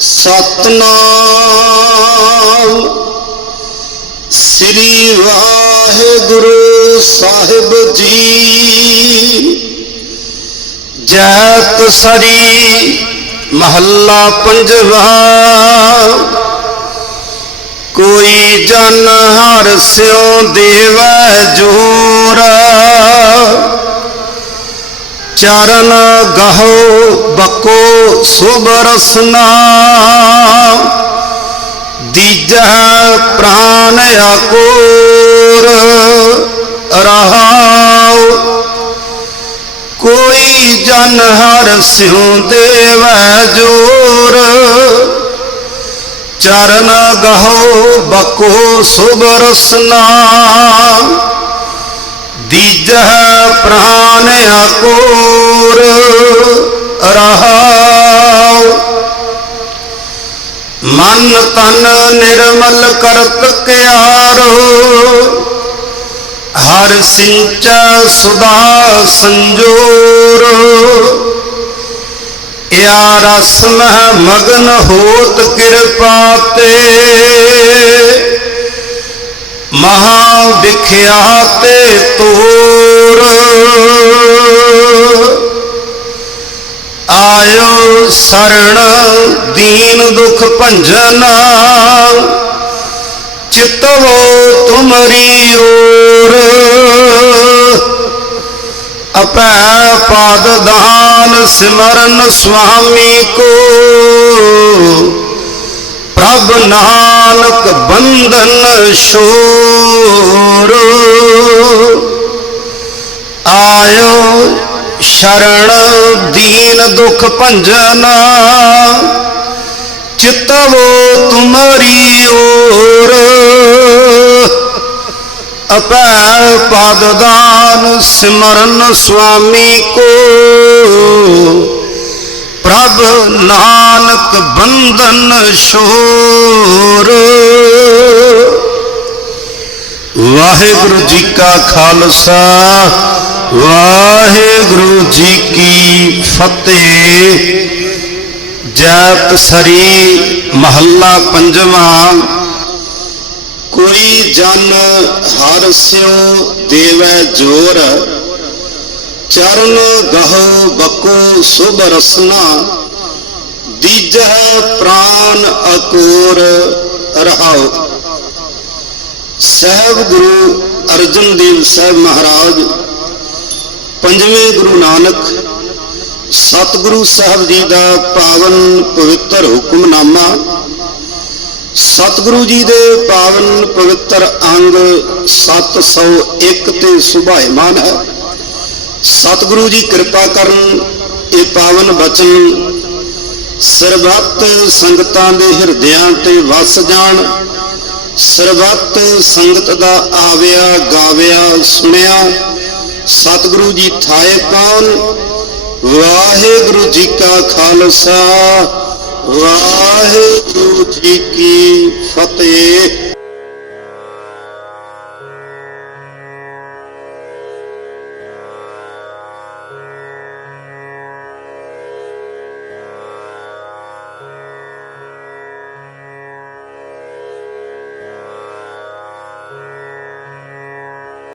ਸਤਨਾਮ। ਸ੍ਰੀ ਵਾਹਿਗੁਰੂ ਸਾਹਿਬ ਜੀ। ਜੈਤ ਸਰੀ ਮਹੱਲਾ ਪੰਜਵਾ। ਕੋਈ ਜਨ ਹਰ ਸਿਉ ਦੇਵੈ ਜ਼ੋਰਾ। ਚਰਨ ਗਹੋ ਬਕੋ ਸੁਭ ਰਸਨਾ ਦੀਜੈ ਪ੍ਰਾਨ ਆਕੋਰ ਰਹਾਉ। ਕੋਈ ਜਨ ਹਰ ਸਿਉ ਦੇਵੈ ਜੋਰ। ਚਰਨ ਗਹੋ ਬਕੋ ਸੁਭ ਰਸਨਾ ਦੀਜਹ ਪ੍ਰਾਨ ਆਕੋਰ ਰਹਾਉ। ਮਨ ਤਨ ਨਿਰਮਲ ਕਰਤ ਕਿਆਰੋ। ਹਰ ਸਿੰਚੈ ਸੁਦਾ ਸੰਜੋਰ। ਯਾ ਰਸ ਮਹਿ ਮਗਨ ਹੋਤ ਕਿਰਪਾ ਤੇ। ਵਿਖਿਆ ਤੇ ਤੋਰ ਆਇਓ ਸਰਣ ਦੀਨ ਦੁਖ ਭੰਜਨ, ਚਿਤਵੋ ਤੁਮਰੀ ਓਰ ਅਪੈ ਪਾਦ ਦਾਨ ਸਿਮਰਨ ਸੁਆਮੀ ਕੋ। ਪ੍ਰਭ ਨਾਨਕ ਬੰਧਨ ਸ਼ੋਰ ਆਇਓ ਸ਼ਰਣ ਦੀਨ ਦੁਖ ਭੰਜਨ ਚਿਤਵੋ ਤੁਮਰੀ ਓਰ ਅਪੈ ਪਦ ਦਾਨ ਸਿਮਰਨ ਸੁਆਮੀ ਕੋ ਪ੍ਰਭ ਨਾਨਕ ਬੰਧਨ ਸ਼ੋਰ ਵਾਹਿਗੁਰੂ ਜੀ ਕਾ ਖਾਲਸਾ, ਵਾਹਿਗੁਰੂ ਜੀ ਕੀ ਫਤਿਹ। ਜੈਤ ਸਰੀ ਮਹੱਲਾ ਪੰਜਵਾਂ। ਕੋਈ ਜਨ ਹਰ ਸਿਉ ਦੇਵੈ ਜੋਰ, ਚਰਨ ਗਹੋ ਬਕੋ ਸੁਭ ਰਸਨਾ, ਦੀਜਹ ਪ੍ਰਾਨ ਅਕੋਰ ਰਹਾਉ। ਸਹਿਬ ਗੁਰੂ ਅਰਜਨ ਦੇਵ ਸਾਹਿਬ ਮਹਾਰਾਜ, ਪੰਜਵੇਂ ਗੁਰੂ ਨਾਨਕ, ਸਤਿਗੁਰੂ ਸਾਹਿਬ ਜੀ ਦਾ ਪਾਵਨ ਪਵਿੱਤਰ ਹੁਕਮਨਾਮਾ, ਸਤਿਗੁਰੂ ਜੀ ਦੇ ਪਾਵਨ ਪਵਿੱਤਰ ਅੰਗ 701 ਤੇ ਸੁਭਾਇਮਾਨ ਹੈ। ਸਤਿਗੁਰੂ ਜੀ ਕਿਰਪਾ ਕਰਨ ਇਹ ਪਾਵਨ ਬਚਨ ਸਰਬੱਤ ਸੰਗਤਾਂ ਦੇ ਹਿਰਦਿਆਂ ਤੇ ਵਸ ਜਾਣ। ਸਰਬੱਤ ਸੰਗਤ ਦਾ ਆਵਿਆ, ਗਾਵਿਆ, ਸੁਣਿਆ। ਸਤਿਗੁਰੂ ਜੀ ਥਾਏ ਪਾਉਣ ਵਾਹਿਗੁਰੂ ਜੀ ਕਾ ਖਾਲਸਾ। ਵਾਹਿਗੁਰੂ ਜੀ ਕੀ ਫਤਿਹ।